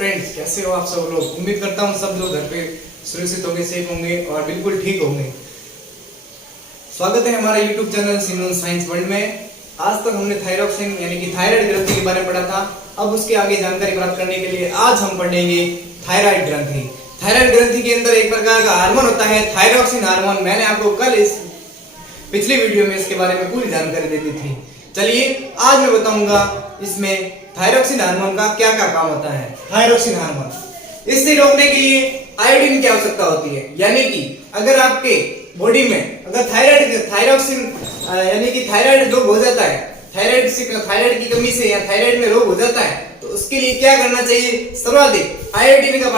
Friends, कैसे हो आप सब लोग। उम्मीद करता हूँ सब लोग घर पे सुरक्षित होंगे, सेफ होंगे और बिल्कुल ठीक होंगे। स्वागत है हमारा यूट्यूब चैनल सिमरन साइंस वर्ल्ड में। आज तक हमने थायरॉक्सिन यानी कि थायराइड ग्रंथि के बारे में पढ़ा था। अब उसके आगे जानकारी प्राप्त करने के लिए आज हम पढ़ेंगे थायराइड ग्रंथि। थायराइड ग्रंथि के अंदर एक प्रकार का हार्मोन होता है थायरॉक्सिन हार्मोन। मैंने आपको कल इस पिछली वीडियो में इसके बारे में पूरी जानकारी दे दी थी। चलिए आज मैं बताऊंगा इसमें थायरॉक्सिन हार्मोन का क्या क्या काम होता है। थायरॉक्सिन हार्मोन इसे रोकने के लिए आयोडीन की आवश्यकता होती है। यानी कि अगर आपके बॉडी में अगर थायरॉक्सिन यानी कि थायराइड रोग हो जाता है, थायराइड की कमी से या थायराइड में रोग हो जाता है, तो उसके लिए क्या करना चाहिए। सर्वाधिक आयोडीन का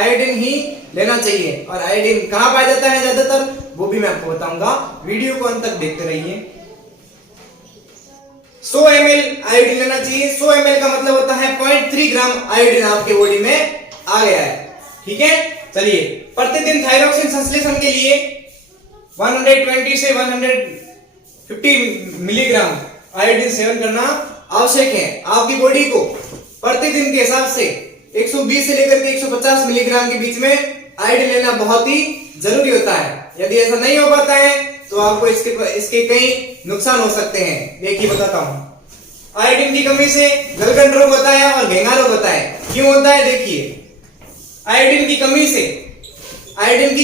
आयोडीन ही लेना चाहिए। और आयोडीन कहाँ पाया जाता है ज्यादातर, वो भी मैं आपको बताऊंगा। वीडियो को अंत तक देखते रहिए। 100 ml आयोडीन लेना चाहिए। 100 ml का मतलब होता है 0.3 ग्राम आयोडीन आपके बॉडी में आ गया है। ठीक है, चलिए प्रतिदिन थायरॉक्सिन संश्लेषण के लिए 120 से 150 मिलीग्राम आयोडीन सेवन करना आवश्यक है। आपकी बॉडी को प्रतिदिन के हिसाब से 120 से लेकर के 150 मिलीग्राम के बीच में आयोडीन लेना बहुत ही जरूरी होता है। यदि ऐसा नहीं हो पाता है तो आपको इसके कई नुकसान हो सकते हैं। देखिए बताता हूं। आयोडीन की कमी से गलगंड रोग होता है और घेंगा रोग होता है। क्यों होता है, देखिए आयोडीन की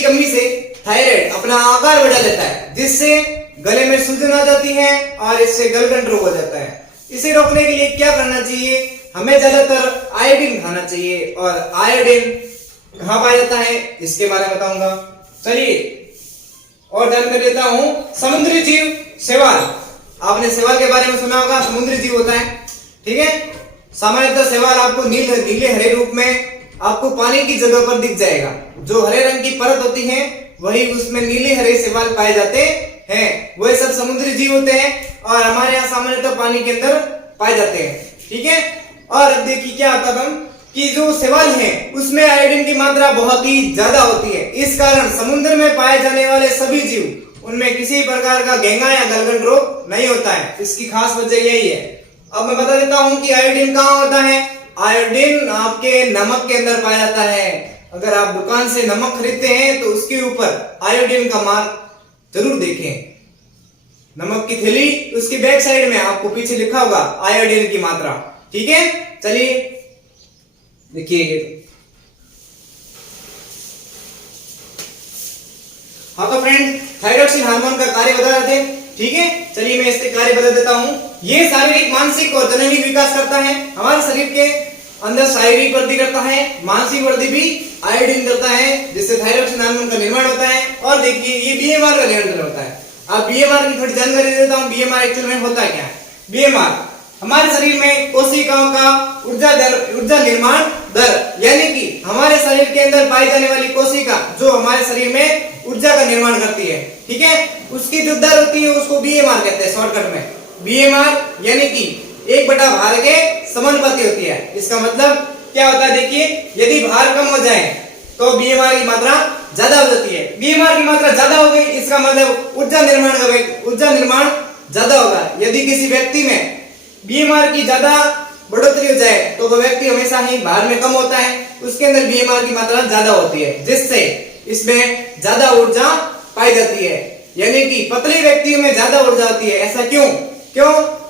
कमी से थायराइड अपना आकार बढ़ा लेता है, जिससे गले में सूजन आ जाती है और इससे गलगंड रोग हो जाता है। इसे रोकने के लिए क्या करना चाहिए, हमें ज्यादातर आयोडीन खाना चाहिए। और आयोडीन कहाँ पाया जाता है इसके बारे में बताऊंगा। चलिए और जानकारी देता हूं। समुद्री जीव शैवाल, आपने शैवाल के बारे में सुना होगा, समुद्री जीव होता है। ठीक है, सामान्यतः शैवाल आपको नीले हरे रूप में आपको पानी की जगह पर दिख जाएगा। जो हरे रंग की परत होती है वही उसमें नीले हरे शैवाल पाए जाते हैं। वह सब समुद्री जीव होते हैं और हमारे यहाँ सामान्यतः पानी के अंदर पाए जाते हैं। ठीक है, और अब देखिए क्या होता है कि जो शैवाल है उसमें आयोडीन की मात्रा बहुत ही ज्यादा होती है। इस कारण समुद्र में पाए जाने वाले सभी जीव उनमें किसी प्रकार का घेंगा या गलगंड रोग नहीं होता है। इसकी खास वजह यही है। अब मैं बता देता हूं कि आयोडीन कहाँ होता है। आयोडीन आपके नमक के अंदर पाया जाता है। अगर आप दुकान से नमक खरीदते हैं तो उसके ऊपर आयोडीन का मार्क जरूर देखें। नमक की थैली उसकी बैक साइड में आपको पीछे लिखा होगा आयोडीन की मात्रा। ठीक है, चलिए देखिए। हाँ तो फ्रेंड, थायरॉक्सिन हार्मोन का कार्य बता रहे थे। ठीक है, चलिए मैं इसके कार्य बता देता हूं। ये शारीरिक, मानसिक और जननी विकास करता है। हमारे शरीर के अंदर शारीरिक वृद्धि करता है, मानसिक वृद्धि भी आयोडीन करता है, जिससे थायरॉक्सिन हार्मोन का निर्माण होता है। और देखिए ये बीएमआर का नियंत्रण होता है। अब बीएमआर की थोड़ी जानकारी दे देता हूं। बीएमआर एक्चुअल में होता क्या है। बीएमआर हमारे शरीर में कोशिकाओं का ऊर्जा निर्माण दर, यानी कि हमारे शरीर के अंदर पाई जाने वाली कोशिका जो हमारे शरीर में ऊर्जा का निर्माण करती है। ठीक है, उसकी जो दर होती है उसको बीएमआर कहते हैं शॉर्टकट में। बीएमआर यानी कि 1/भार के समानुपाती होती है। इसका मतलब क्या होता है, देखिए यदि भार कम हो जाए तो बीएमआर की मात्रा ज्यादा हो जाती है। बीएमआर की मात्रा ज्यादा हो गई, इसका मतलब ऊर्जा निर्माण ज्यादा होगा। यदि किसी व्यक्ति में बीएमआर की ज्यादा बढ़ोतरी हो जाए तो वह व्यक्ति हमेशा ही भार में कम होता है, उसके अंदर बीएमआर की मात्रा ज्यादा होती है, जिससे इसमें ज्यादा ऊर्जा पाई जाती है। यानी कि पतले व्यक्तियों में ज्यादा ऊर्जा होती है। ऐसा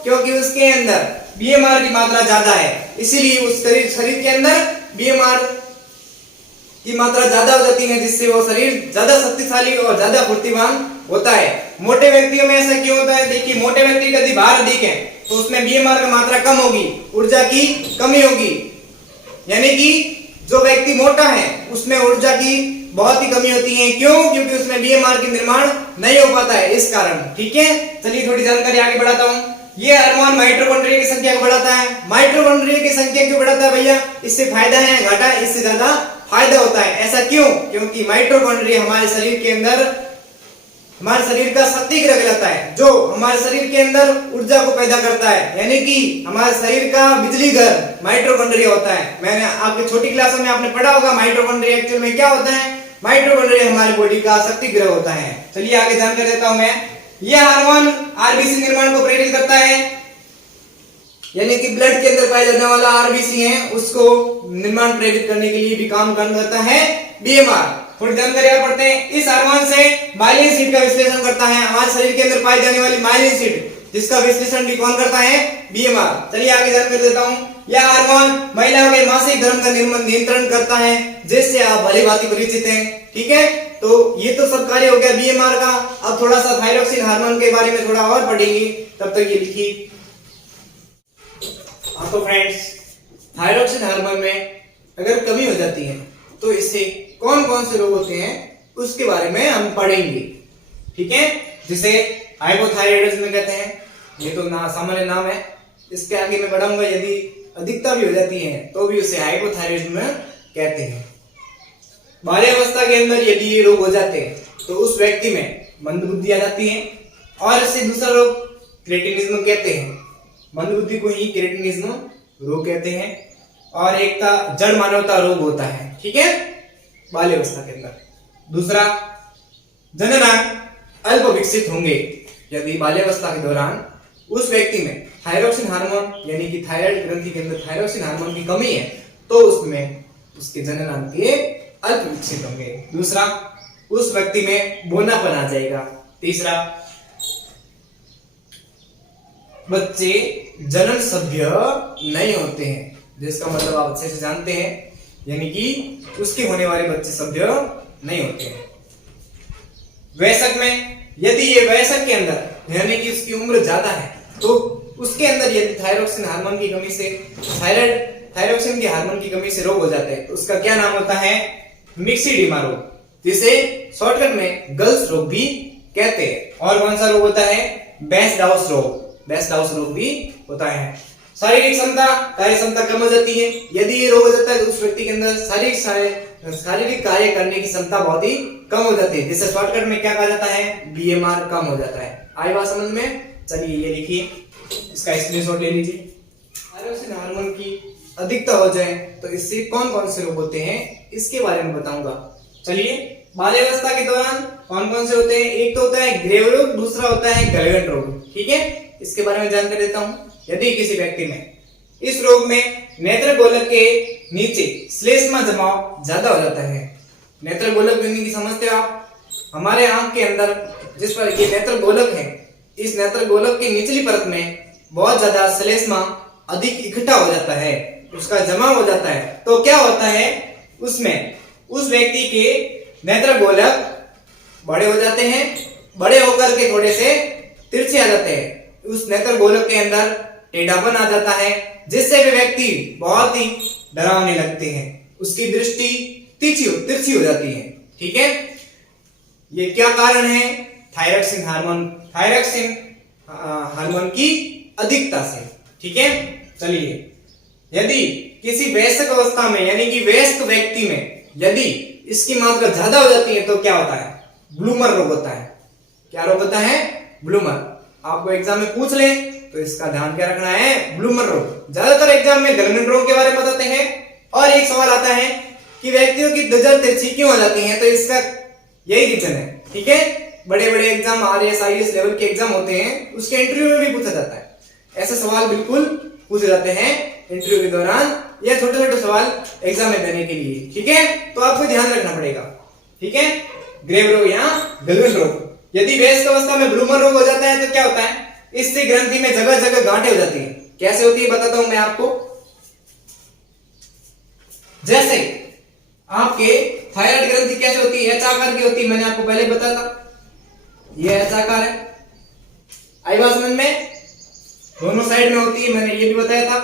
क्योंकि उसके अंदर बीएमआर की मात्रा ज्यादा है, इसीलिए उस शरीर के अंदर बीएमआर की मात्रा ज्यादा हो जाती है, जिससे वो शरीर ज्यादा शक्तिशाली और ज्यादा फुर्तीवान होता है। मोटे व्यक्तियों में ऐसा क्यों होता है, देखिए मोटे व्यक्ति का यदि भार अधिक है तो उसमें बीएमआर की मात्रा कम होगी, ऊर्जा की कमी होगी। यानी कि जो व्यक्ति मोटा है उसमें ऊर्जा की बहुत ही कमी होती है। क्योंकि उसमें बीएमआर की निर्माण नहीं हो पाता है, इस कारण। ठीक है, चलिए थोड़ी जानकारी आगे बढ़ाता हूं। ये हार्मोन माइटोकॉन्ड्रिया की संख्या को बढ़ाता है। माइटोकॉन्ड्रिया की संख्या क्यों बढ़ाता है भैया, इससे फायदा है घाटा है, इससे ज्यादा फायदा होता है। ऐसा क्योंकि माइटोकॉन्ड्रिया हमारे शरीर के अंदर हमारे शरीर का शक्ति ग्रह कहलाता है, जो हमारे शरीर के अंदर ऊर्जा को पैदा करता है। यानी कि हमारे शरीर का बिजली घर माइटोकॉन्ड्रिया होता है। मैंने आपके छोटी क्लासों में आपने पढ़ा होगा माइटोकॉन्ड्रिया एक्चुअल में क्या होता है। माइटोकॉन्ड्रिया हमारी बॉडी का शक्ति ग्रह होता है। चलिए आगे जानकारी देता हूं मैं। यह हार्मोन आरबीसी निर्माण को प्रेरित करता है। यानी कि ब्लड के अंदर पाया जाने वाला आरबीसी है उसको निर्माण प्रेरित करने के लिए भी काम करता है बीएमआर। थोड़ी जानकारी आप पढ़ते हैं। इस हार्मोन से माइलिन सीड का विश्लेषण करता है। हमारे शरीर के अंदर पाई जाने वाली माइलिन सीड जिसका विश्लेषण भी कौन करता है? बीएमआर। चलिए आगे जानकारी देता हूं। यह हार्मोन महिलाओं के मासिक धर्म का नियंत्रण करता है, जिससे आप भली भांति परिचित हैं। ठीक है, तो ये तो सब कार्य हो गया बीएमआर का। अब थोड़ा सा थायरॉक्सिन हार्मोन के बारे में थोड़ा और पढ़ेंगे, तब तक ये लिखिए। तो फ्रेंड्स, थायरॉक्सिन हार्मोन में अगर कमी हो जाती है तो इससे कौन कौन से रोग होते हैं उसके बारे में हम पढ़ेंगे। ठीक है, जिसे हाइपोथायराइडिज्म कहते हैं। ये तो सामान्य नाम है, इसके आगे मैं बढ़ाऊंगा। यदि अधिकता भी हो जाती है तो भी उसे हाइपोथायराइडिज्म कहते हैं। बाल्यावस्था के अंदर यदि ये रोग हो जाते हैं तो उस व्यक्ति में मंदबुद्धि आ जाती है, और इससे दूसरा रोग क्रेटिनिज्म कहते हैं। मंदबुद्धि को ही क्रेटिनिज्म रोग कहते हैं। और एक का जड़ मानवता रोग होता है। ठीक है, बाल्यावस्था के अंदर। दूसरा, जननांग अल्प विकसित होंगे। यदि बाल्यावस्था के दौरान उस व्यक्ति में थायरॉक्सिन हार्मोन यानी कि थायराइड ग्रंथि के अंदर थायरॉक्सिन हार्मोन की कमी है तो उसमें उसके जननांग के अल्प विकसित होंगे। दूसरा, उस व्यक्ति में बोनापन आ जाएगा। तीसरा, बच्चे जनन सभ्य नहीं होते हैं, जिसका मतलब आप अच्छे से जानते हैं, यानी कि उसके होने वाले बच्चे सभ्य नहीं होते हैं। वयस्क में यदि ये वयस्क के अंदर यानी कि उसकी उम्र ज्यादा है तो उसके अंदर यदि थायरॉक्सिन हार्मोन की कमी से थायरॉक्सिन के हार्मोन की कमी से रोग हो जाता है तो उसका क्या नाम होता है? मिक्सिडिमा रोग, जिसे शॉर्टकट में गर्ल्स रोग भी कहते हैं। और कौन सा रोग होता है? बेस्डाउस रोग। बेस्डाउस रोग भी होता है। शारीरिक क्षमता, कार्य क्षमता कम हो जाती है। यदि ये रोग हो जाता है तो उस व्यक्ति के अंदर शारीरिक कार्य करने की क्षमता बहुत ही कम हो जाती है, जिसे शॉर्टकट में क्या कहा जाता है? बीएमआर कम हो जाता है। आई बात समझ में? चलिए ये लिखिए, इसका स्क्रीनशॉट ले लीजिए। थायरॉक्सिन हार्मोन की अधिकता हो जाए तो इससे कौन कौन से रोग होते हैं इसके बारे में बताऊंगा। चलिए, बाल्यावस्था के दौरान कौन कौन से होते हैं? एक तो होता है ग्रेव रोग, दूसरा होता है गलगंड रोग। ठीक है, इसके बारे में जानकारी देता हूं। यदि किसी व्यक्ति में इस रोग में नेत्र गोलक के नीचे श्लेष्मा जमाव ज्यादा हो जाता है। नेत्र गोलक की समझते हो आप? हमारे आंख के अंदर जिस पर ये नेत्र गोलक है, इस नेत्र गोलक की निचली परत में बहुत ज्यादा श्लेष्मा अधिक इकट्ठा हो जाता है, उसका जमा हो जाता है। तो क्या होता है? उसमें उस व्यक्ति के नेत्र गोलक बड़े हो जाते हैं, बड़े होकर के थोड़े से तिरछे आ जाते हैं। उस नेत्र गोलक के अंदर टेढ़ापन आ जाता है, जिससे वे व्यक्ति बहुत ही डरावने लगते हैं। उसकी दृष्टि तिरछी हो जाती है। ठीक है, ये क्या कारण है? थायरॉक्सिन हार्मोन की अधिकता से। ठीक है, चलिए, यदि किसी वयस्क अवस्था में यानी कि वयस्क व्यक्ति में यदि इसकी मात्रा ज्यादा हो जाती है तो क्या होता है? ब्लूमर रोग होता है। क्या रोग होता है? ब्लूमर। आपको एग्जाम में पूछ ले तो इसका ध्यान क्या रखना है? ब्लूमर रोग। ज्यादातर एग्जाम में गलगंड रोग के बारे में बताते हैं। और एक सवाल आता है कि व्यक्तियों की नजर तिरछी क्यों हो जाती है, तो इसका यही रीजन है। ठीक है, बड़े बड़े एग्जाम आरएएस आईएएस लेवल के एग्जाम होते हैं, उसके इंटरव्यू में भी पूछा जाता है। ऐसे सवाल बिल्कुल पूछे जाते हैं इंटरव्यू के दौरान, या छोटे छोटे सवाल एग्जाम में देने के लिए। ठीक है, तो आपको ध्यान रखना पड़ेगा। ठीक है, ग्रेव रोग या गलगंड रोग। यदि वयस्क अवस्था में ब्लूमर रोग हो जाता है तो क्या होता है? इससे ग्रंथि में जगह जगह गांठें हो जाती हैं। कैसे होती है बताता हूं मैं आपको। जैसे आपके थायराइड ग्रंथि कैसे होती है? एच आकार की होती है, मैंने आपको पहले बताया था। ये एच आकार है। आई बात समझ में? दोनों साइड में होती है, मैंने ये भी बताया था।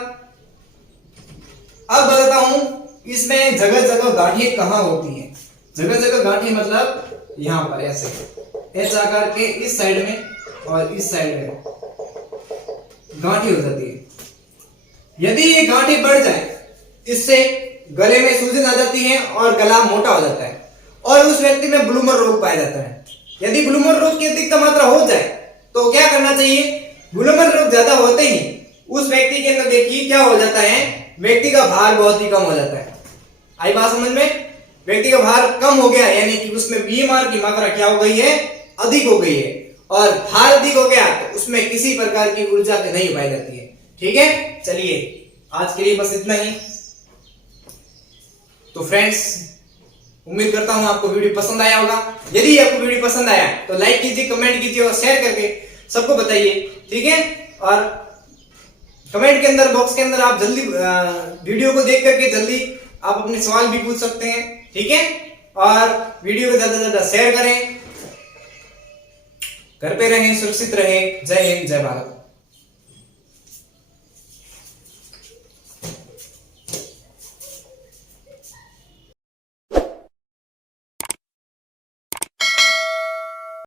अब बताता हूं इसमें जगह जगह गांठें कहां होती हैं। जगह जगह गांठें मतलब यहां पर ऐसे एच आकार के इस साइड में और इस साइड में गांठें हो जाती है। यदि ये गांठें बढ़ जाए, इससे गले में सूजन आ जाती है और गला मोटा हो जाता है और उस व्यक्ति में ब्लूमर रोग पाया जाता है। यदि ब्लूमर रोग की अधिक मात्रा हो जाए तो क्या करना चाहिए? ब्लूमर रोग ज्यादा होते ही उस व्यक्ति के अंदर देखिए क्या हो जाता है? व्यक्ति का भार बहुत ही कम हो जाता है। आई बात समझ में? व्यक्ति का भार कम हो गया यानी कि उसमें बीएमआर की मात्रा क्या हो गई है? अधिक हो गई है। और भार अधिक हो गया तो उसमें किसी प्रकार की ऊर्जा नहीं पाई जाती है। ठीक है, चलिए आज के लिए बस इतना ही। तो फ्रेंड्स, उम्मीद करता हूं आपको वीडियो पसंद आया होगा। यदि आपको वीडियो पसंद आया तो लाइक कीजिए, कमेंट कीजिए और शेयर करके सबको बताइए, ठीक है। और कमेंट के अंदर, बॉक्स के अंदर आप जल्दी वीडियो को देख करके जल्दी आप अपने सवाल भी पूछ सकते हैं, ठीक है। और वीडियो को ज्यादा से ज्यादा शेयर करें। घर पे रहें, सुरक्षित रहें। जय हिंद, जय भारत।